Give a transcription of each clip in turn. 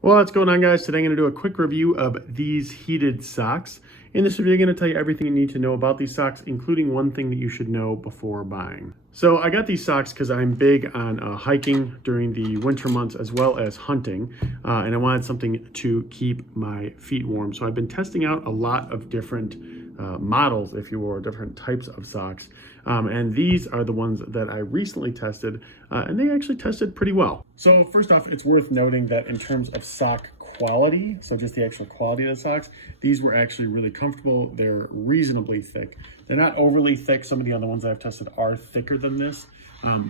Well, what's going on, guys? Today I'm going to do a quick review of these heated socks. In this video, I'm going to tell you everything you need to know about these socks, including one thing that you should know before buying. So I got these socks because I'm big on hiking during the winter months as well as hunting, and I wanted something to keep my feet warm. So I've been testing out a lot of different models, if you will, different types of socks. And these are the ones that I recently tested, and they actually tested pretty well. So first off, it's worth noting that in terms of sock quality, so just the actual quality of the socks, these were actually really comfortable. They're reasonably thick. They're not overly thick. Some of the other ones I've tested are thicker than this,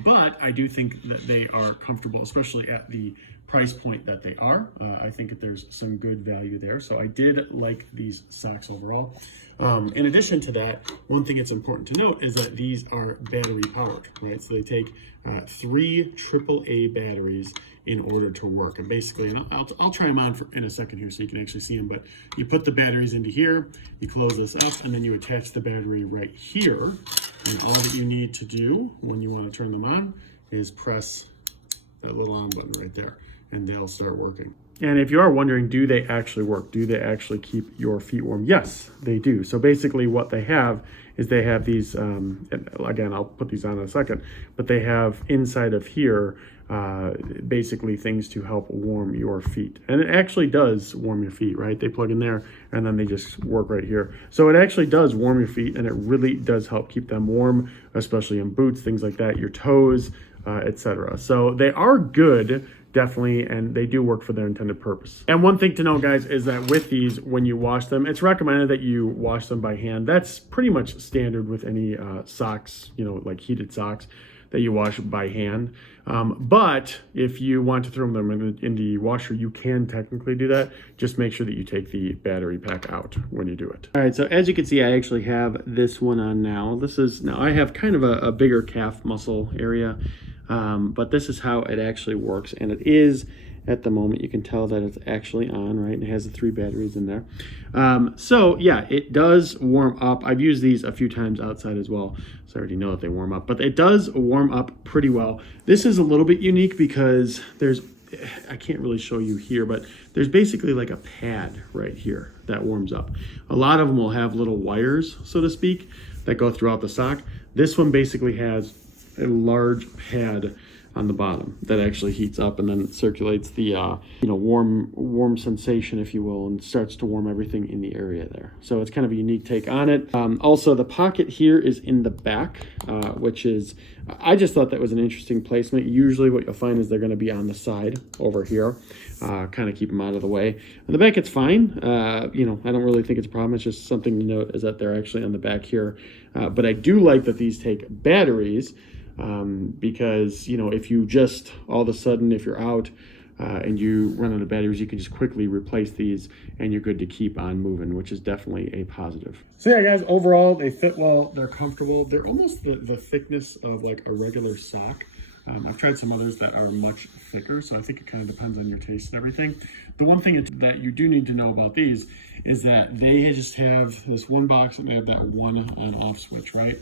but I do think that they are comfortable, especially at the price point that they are. I think that there's some good value there. So I did like these socks overall. In addition to that, one thing that's important to note is that these are battery powered, right? So they take 3 AAA batteries in order to work. And basically, and I'll try them on in a second here so you can actually see them, but you put the batteries into here, you close this up, and then you attach the battery right here. And all that you need to do when you want to turn them on is press that little on button right there, and they'll start working. And if you are wondering, do they actually work? Do they actually keep your feet warm? Yes, they do. So basically what they have is they have these, again, I'll put these on in a second, but they have inside of here, basically things to help warm your feet. And it actually does warm your feet, right? They plug in there and then they just work right here. So it actually does warm your feet, and it really does help keep them warm, especially in boots, things like that, your toes, etc. So they are good, definitely, and they do work for their intended purpose. And one thing to know, guys, is that with these, when you wash them, it's recommended that you wash them by hand. That's pretty much standard with any socks, you know, like heated socks that you wash by hand. But if you want to throw them in the washer, you can technically do that. Just make sure that you take the battery pack out when you do it. All right, so as you can see, I actually have this one on now. Now I have kind of a bigger calf muscle area, but this is how it actually works. And it is, at the moment, you can tell that it's actually on, right? And it has the 3 batteries in there. So yeah, it does warm up. I've used these a few times outside as well, so I already know that they warm up, but it does warm up pretty well. This is a little bit unique because I can't really show you here, but there's basically like a pad right here that warms up. A lot of them will have little wires, so to speak, that go throughout the sock. This one basically has a large pad on the bottom that actually heats up and then circulates the warm sensation, if you will, and starts to warm everything in the area there. So it's kind of a unique take on it. Also, the pocket here is in the back, which is, I just thought that was an interesting placement. Usually what you'll find is they're going to be on the side over here, kind of keep them out of the way. On the back, it's fine. I don't really think it's a problem. It's just something to note is that they're actually on the back here. But I do like that these take batteries, because if you just all of a sudden, if you're out and you run out of batteries, you can just quickly replace these and you're good to keep on moving, which is definitely a positive. So yeah, guys, overall they fit well, they're comfortable, they're almost the thickness of like a regular sock. I've tried some others that are much thicker, so I think it kind of depends on your taste and everything. The one thing that you do need to know about these is that they just have this one box and they have that one on-off switch, right?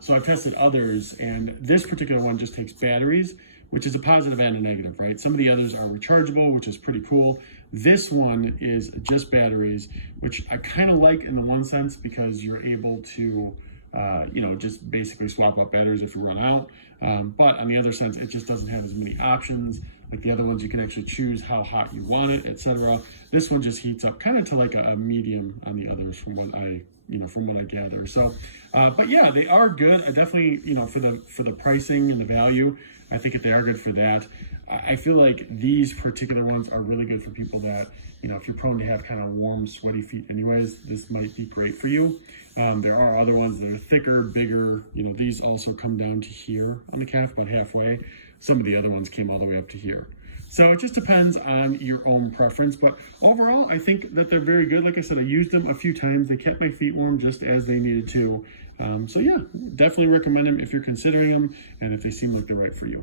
So I've tested others, and this particular one just takes batteries, which is a positive and a negative, right? Some of the others are rechargeable, which is pretty cool. This one is just batteries, which I kind of like in the one sense because you're able to, just basically swap out batteries if you run out. But on the other sense, it just doesn't have as many options. Like the other ones, you can actually choose how hot you want it, etc. This one just heats up kind of to like a medium on the others from what I gather. So, but yeah, they are good. I definitely, for the pricing and the value, I think that they are good for that. I feel like these particular ones are really good for people that, if you're prone to have kind of warm, sweaty feet anyways, this might be great for you. There are other ones that are thicker, bigger. These also come down to here on the calf, about halfway. Some of the other ones came all the way up to here. So it just depends on your own preference, but overall, I think that they're very good. Like I said, I used them a few times. They kept my feet warm just as they needed to. So yeah, definitely recommend them if you're considering them and if they seem like they're right for you.